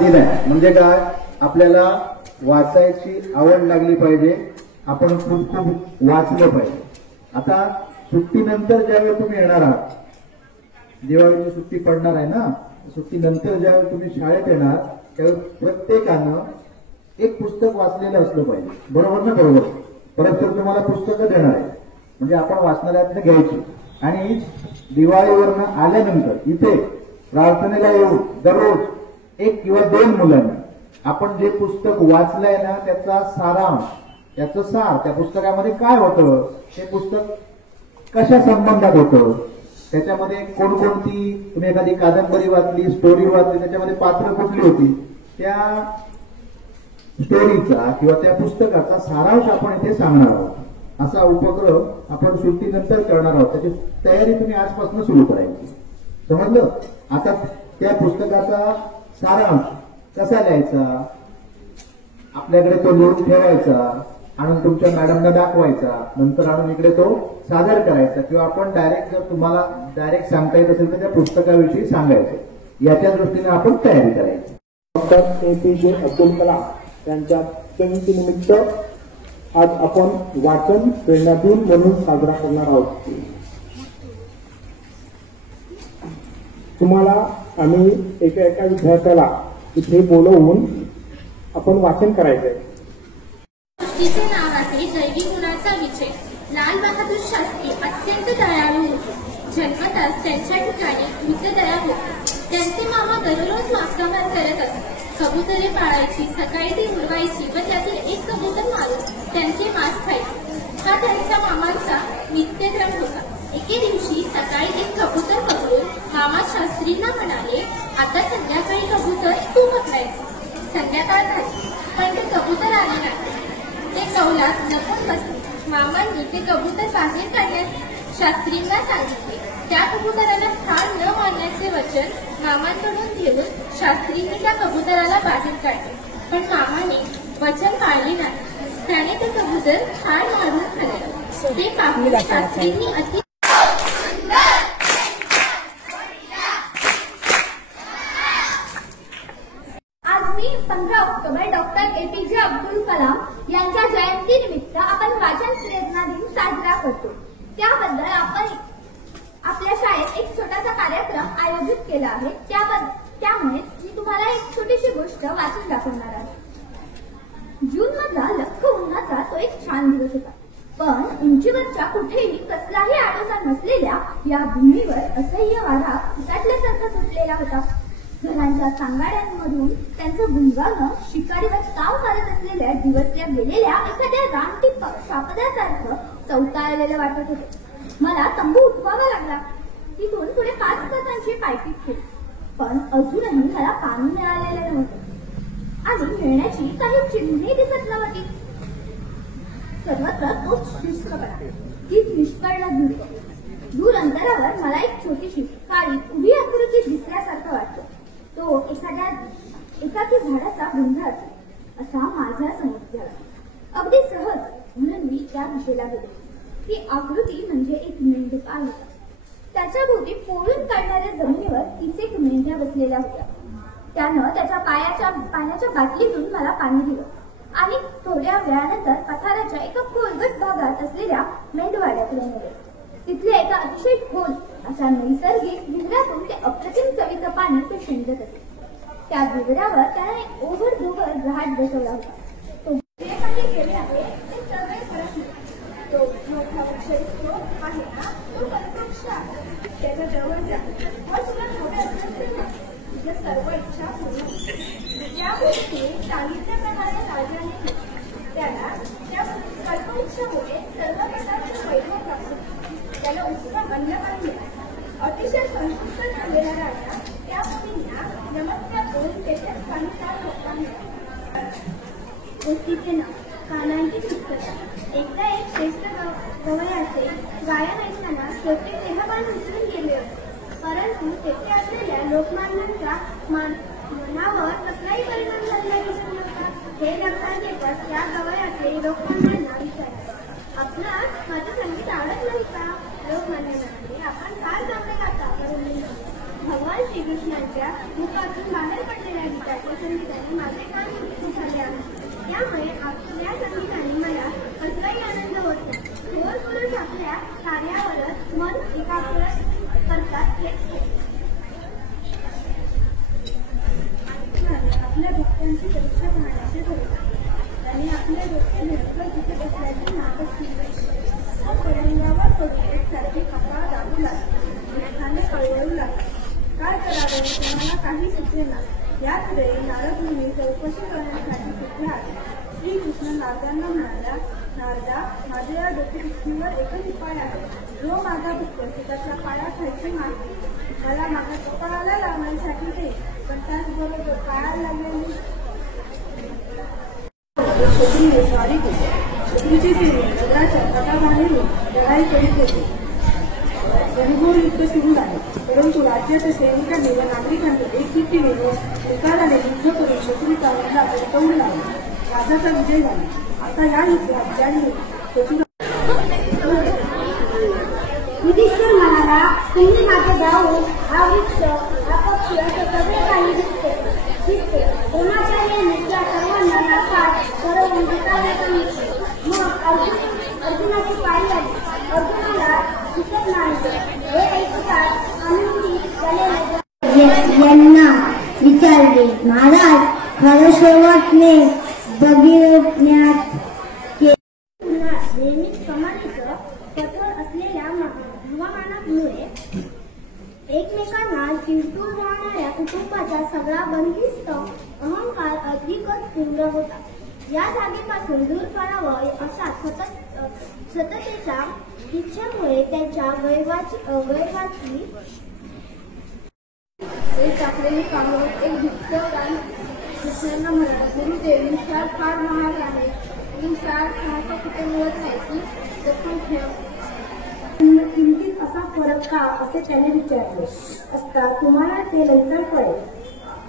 म्हणजे काय, आपल्याला वाचायची आवड लागली पाहिजे, आपण खूप खूप वाचलं पाहिजे. आता सुट्टीनंतर ज्यावेळी तुम्ही येणार आहात, दिवाळीची सुट्टी पडणार आहे ना, सुट्टीनंतर ज्यावेळी तुम्ही शाळेत येणार त्यावेळी प्रत्येकानं एक पुस्तक वाचलेलं असलं पाहिजे. बरोबर ना? बरोबर. परत तुम्हाला पुस्तकं देणार आहे म्हणजे आपण वाचनालयातनं घ्यायची आणि दिवाळीवरनं आल्यानंतर इथे प्रार्थनेला येऊन दररोज एक किंवा दोन मुलांनी आपण जे पुस्तक वाचलंय ना त्याचा सारांश, त्याचं सार, त्या पुस्तकामध्ये काय होतं, ते पुस्तक कशा संबंधात होतं, त्याच्यामध्ये कोणकोणती, तुम्ही एखादी कादंबरी वाचली, स्टोरी वाचली, त्याच्यामध्ये पात्र कुठली होती, त्या स्टोरीचा किंवा त्या पुस्तकाचा सारांश आपण इथे सांगणार आहोत. असा उपक्रम आपण सुट्टीनंतर करणार आहोत. त्याची तयारी तुम्ही आजपासून सुरू करायची. समजलं? आता त्या पुस्तकाचा सारांश कसा लिहायचा, आपल्याकडे तो लिहून ठेवायचा, आणून तुमच्या मॅडमना दाखवायचा, नंतर आणून इकडे तो सादर करायचा, किंवा आपण डायरेक्ट जर तुम्हाला डायरेक्ट सांगता येत असेल तर त्या पुस्तकाविषयी सांगायचं. याच्या दृष्टीने आपण तयारी करायची. डॉक्टर APJ अब्दुल कलाम यांच्या जयंतीनिमित्त आज आपण वाचन प्रेरणा दिन म्हणून साजरा करणार आहोत. तुम्हाला आम्ही एका विद्यार्थ्याला इथे बोलवून आपण वाचन करायचंय. तिचे नाव आहे दैवी गुणाचा विजय. लाल बहादूर शास्त्री अत्यंत दयाळू होते. जन्मताच त्यांच्या ठिकाणी मित्रदया होती. त्यांचे मामा दररोज मागसाभार करत असत. कबुतरे पाळायची, सकाळी ती उडवायची व त्यातील एक कबूतर मारून त्यांचे मांस खायचे. हा त्यांच्या मामांचा नित्यक्रम होता. एके दिवशी सकाळी एक कबूतर पकडून मामा शास्त्रींना म्हणाले, आता संध्याकाळी कबूतर तू पकडायचे. संध्याकाळ झाली पण ते कबूतर आले नाही. ते कौलात लपून बसले. मामांनी ते कबूतर बाहेर काढण्यास शास्त्रींना सांगितले. त्या कबुतराला ठार न मारण्याचे वचन मामांकडून घेऊन शास्त्रींनी त्या कबुतराला बाहेर काढले. पण मामाने वचन पाळले नाही. त्याने ते कबूतर ठार मारून खाल्ले. ते पाहून शास्त्रींनी अति आज मी 15 October doctor APJ Abdul Kalam यांच्या जयंतीनिमित्त आपण वाचन प्रेरणा दिन साजरा करतो. त्याबद्दल आपण आपल्या शाळेत एक छोटासा कार्यक्रम आयोजित केला आहे. त्यामुळे मी तुम्हाला एक छोटीशी गोष्ट वाचून दाखवणार आहे. जून मधला लख्ख उन्हाचा तो एक छान दिवस होता. पण उंचीवरच्या कुठेही कसलाही आडोसा नसलेल्या या भूमीवर असह्य वारा उसाटल्यासारखा सुटलेला होता. घरांच्या सांगाड्यांमधून त्यांचं गुंगाणं शिकारीवर ताव मारत असलेल्या दिवसल्या गेलेल्या एखाद्या रानटी शापदासारखं चौताळलेलं वाटत होतं. मला तंबू उठवावा लागला. तिथून पुढे 5 तासांची पायपीट केली. पण अजूनही मला पाणी मिळालेलं नव्हतं आणि मिळण्याची काही चिन्हे दिसत नव्हती. सर्वत्र तोच शुष्कपणा, तीच निष्पर्ण धूळ. दूर अंतरावर मला एक छोटीशी काळी उभी आकृती दिसल्यासारखं वाटतं. तो एखादी झाडाचा बुंदा असेल असा माझा समज झाला. अगदी सहज म्हणून मी त्या दिशेला गेले. ती आकृती म्हणजे एक मेंढपाळ होता. त्याच्या भोवती पोळून काढणाऱ्या जमिनीवर 30 मेंढ्या बसलेल्या होत्या. त्यानं त्याच्या पाण्याच्या बाटलीतून मला पाणी दिलं आणि थोड्या वेळानंतर पठाराच्या एका खोलगट भागात असलेल्या मेंढवाड्याकडे नेले. तिथल्या एका अतिशय खोल अशा नैसर्गिक विहिरातून ते अप्रतिम चवीचं पाणी ते शेंदत असे. त्या विहिरावर त्याने ओव्हर रहाट बसवला होता. तो जे काही केले आहे ते सगळे प्रश्न. तो मोठा वृक्ष आहे ना, तो कल्पवृक्ष आहे. त्याच्या जवळ जा व तुला थोडे असं तुझ्या सर्व इच्छा पूर्ण. त्या गोष्टी सांगितल्याप्रमाणे राजाने केल्या. त्याला त्या कल्पवृक्षामुळे सर्व प्रकारचे वैभव प्राप्त झाले. त्याला उत्तम अन्नपाणी मिळाले. अतिशय संतुष्ट झालेला राजा त्या मुलींना नमस्कार करून त्याच्या संसार लोकांना. गोष्टीचे नाव कानांची पुस्तकं. एकदा एक श्रेष्ठ गवयाचे गायन ऐकताना शेवटी देहभान विसरून गेले होते. परंतु तेथे असलेल्या लोकमान्यांच्या मनावर कसलाही परिणाम झालेला दिसत नव्हता. हे लक्षात घेताच त्या गवयाचे लोकमान्यांना विचारले, आपणास माझं संगीत आवडत नाही का? लोकमान्य म्हणाले, आपण फार चांगले गाता. भगवान श्रीकृष्णांच्या मुखातून बाहेर पडलेल्या गीताचे संगीताने माझे कान दुःखी झाले आहे. त्यामुळे आपल्या संगीताने मला कसलाही आनंद होत नाही. थोर पुरुष आपल्या कार्यावरच मन एकाग्र करतात. आपल्या भक्तांची परीक्षा पाहण्याचे ठरवतात. त्यांनी आपले डोके निर्भर तिथे बसल्याचे नाटक केले. पडंगावर पडून एकसारखे कपाळ दाबू लागले. एखाने कळवू लागले. काय करावे तुम्हाला काही सुचेना. याच वेळी नारद मुनी चौकशी करण्यासाठी तिथे आले. श्रीकृष्ण नारदांना म्हणाला, नारदा, माझ्या या डोकेदुखीवर एकच उपाय आहे. जो माझा भक्त त्याच्या पाया खायचे नाही. मला माझ्या कपाळाला लावण्यासाठी दे, पण त्याचबरोबर पायाला लागलेली शत्रूने स्वारी केली. शत्रूची सेने नगराच्या तटाबाहेरून लढाई करीत होते. घनघोर युद्ध सुरू झाले, परंतु राज्याच्या सैनिकांनी व नागरिकांनी एकजुटीने व एकालाने युद्ध करून शत्रूचा लढा परतवून लावला. राजाचा विजय झाला. आता या युद्धात ज्यांनी युधिष्ठिर म्हणाला, तुम्ही माझे भाऊ, हा वृक्ष, हा पक्षी असे सगळे काही दिसते. द्रोणाचार्यांनी त्या सर्वांना नाकात करवून हाताने सांगितले. मग अर्जुनाची पाळी आली. अर्जुनाला दिसत नाही. हे ऐकताच आनंदी झालेले यांना विचारले, महाराज, खरं शेवटने बघण्यात नेहमीच कमानीचं कठोर असलेल्या हवामानामुळे एकमेकांना चिरतून राहणाऱ्या कुटुंबाचा सगळा बंदिस्त अहंकार अधिकच तीव्र होता. या जागेपासून दूर करावं अशा सततेच्या इच्छेमुळे त्याच्या वैवाची एक टाकलेली कामवत एक भिक्षकान कृष्णांना म्हणाला, गुरुदेव, निशाळ फार महाग आहे. निशाळ खायचा कुठे मिळत नाही की जपून ठेव. किंचित असा फरक का, असे त्याने विचारले असता तुम्हाला ते नंतर कळेल,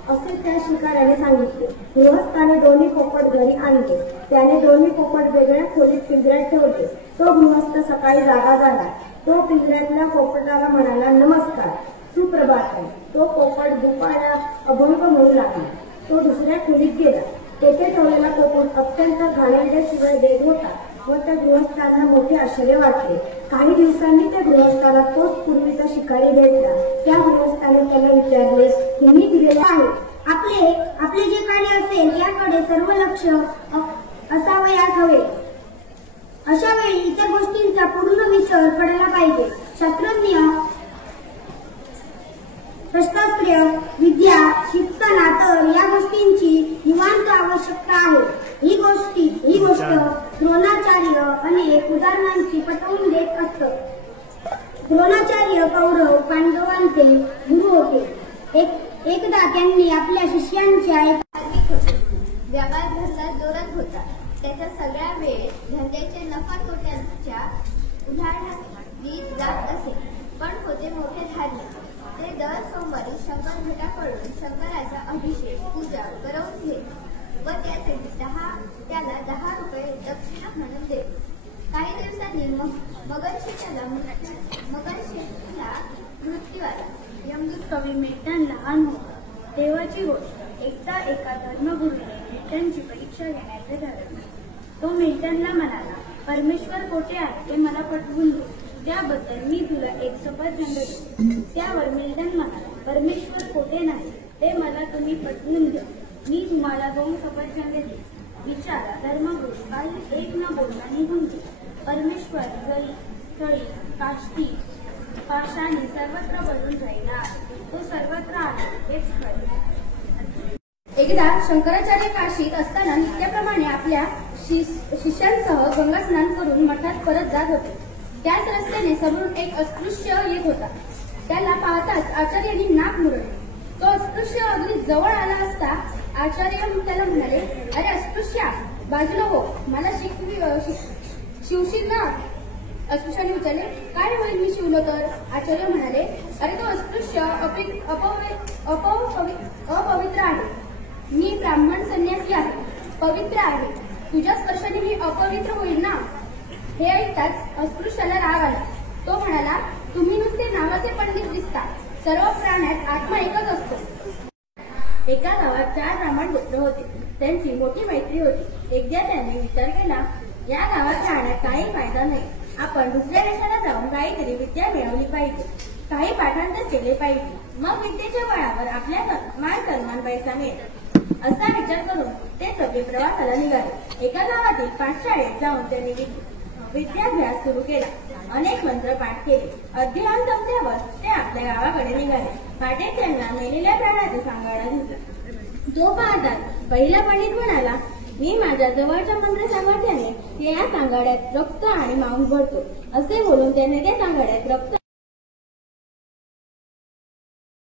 असे त्या शिकाऱ्याने सांगितले. गृहस्थाने दोन्ही पोपट घरी आणले. त्याने दोन्ही पोपट वेगळ्या खोलीत पिंजऱ्यात ठेवले. तो गृहस्थ सकाळी जागा झाला. तो पिंजऱ्यातल्या पोपटाला म्हणाला, नमस्कार, सुप्रभात. तो पोपट दुपारला अभंग म्हणू लागला. तो दुसऱ्या खोलीत गेला. तेथे ठेवलेला पोपट अत्यंत घाणेरड्याशिवाय देत होता व त्या गृहस्थांना मोठे आश्चर्य वाटले. काही दिवसांनी त्या गृहस्थाला तोच पूर्वीचा शिकारी भेटला. त्या गृहस्थाने त्याला विचारले, तुम्ही दिलेले आहे आपले जे कार्य असेल याकडे सर्व लक्ष असावयास हवे. अशा वेळी इतर गोष्टींचा पूर्ण विसर पडायला पाहिजे. शास्त्रज्ञ, शस्त्रास्त्र, विद्या शिकताना तर या गोष्टींची निवांत आवश्यकता आहे. ही गोष्ट द्रोणाचार्य अनेक उदाहरणांची पटवून देत असत. द्रोणाचार्य कौरव पांडवांचे गुरु होते. एकदा त्यांनी आपल्या शिष्यांच्या व्यापार धंदा जोरात होता. त्याच्या सगळ्या वेळ धंद्याचे नफा तोट्याच्या उदाहरणात जात असे. पण होते मोठे धार्मिक. ते दर सोमवारी शंकर घटाकडून शंकराचा अभिषेक पूजा करवून घेत व त्याचे त्याला 10 रुपये दक्षिणा म्हणून देत. काही दिवसांनी मगरशेला मृत्यू आला. यमदूत कवी मेहतान लहान होता. देवाची गोष्ट. एकदा एका धर्मगुरूने मेहतांची परीक्षा घेण्याचे ठरवले. तो मेहतानला म्हणाला, परमेश्वर कोठे आहे ते मला पटवून दे. त्याबद्दल मी तुला एक सफरचंद देतो. त्यावर मेहतान म्हणाला, परमेश्वर कोठे नाही ते मला तुम्ही पटवून द्या. मी तुम्हाला 2 सफरचंद देईन. विचारा. धर्मगुरू काही एक न बोलता निघून गेला. परमेश्वर जळी, स्थळी, काष्टी, पाषाणी सर्वत्र बदलून जायला. तो सर्वत्र आहे हेच खरे. एकदा शंकराचार्य काशीत असताना नित्याप्रमाणे आपल्या शिष्यांसह गंगा स्नान करून मठात परत जात होते. त्याच रस्त्याने समोरून एक अस्पृश्य येत होता. त्याला पाहताच आचार्यांनी नाक मुरडले. तो अस्पृश्य अगदी जवळ आला असता आचार्य त्याला म्हणाले, अरे अस्पृश्या, बाजूला हो, मला शिवशील ना? अस्पृश्याने विचारले, काय होईल मी शिवलो तर? आचार्य म्हणाले, अरे तो अस्पृश्य अपवित्र आहे. मी ब्राह्मण संन्यासी आहे, पवित्र आहे. तुझ्या स्पर्शाने मी अपवित्र होईल ना? हे ऐकताच अस्पृश्याला राग आला. तो म्हणाला, तुम्ही नुसते नावाचे पंडित दिसता. सर्व प्राण्यात आत्मा एकच असतो. एका गावात 4 ब्राह्मण त्यांची मोठी मैत्री होती. एकदा त्यांनी विचार केला, या गावात राहण्यात काही फायदा नाही. आपण दुसऱ्या देशाला जाऊन काहीतरी विद्या मिळवली पाहिजे, काही पाठांतर केले पाहिजे. मग विद्येच्या बळावर आपल्या मान सन्मान पैसा मिळेल असा विचार करून ते सगळे प्रवासाला निघाले. एका गावातील पाठशाळेत जाऊन त्यांनी विद्याभ्यास सुरू केला. अनेक मंत्र पाठ केले. अध्ययन संपल्यावर ते आपल्या गावाकडे निघाले. पाठेत त्यांना मेलेल्या प्राण्याचा सांगाडा दिसला. तो पाहताच पहिला पंडित म्हणाला, मी माझ्या जवळच्या मंत्र सामर्थ्याने या सांगाड्यात रक्त आणि मांस भरतो. असे बोलून त्याने त्या सांगाड्यात रक्त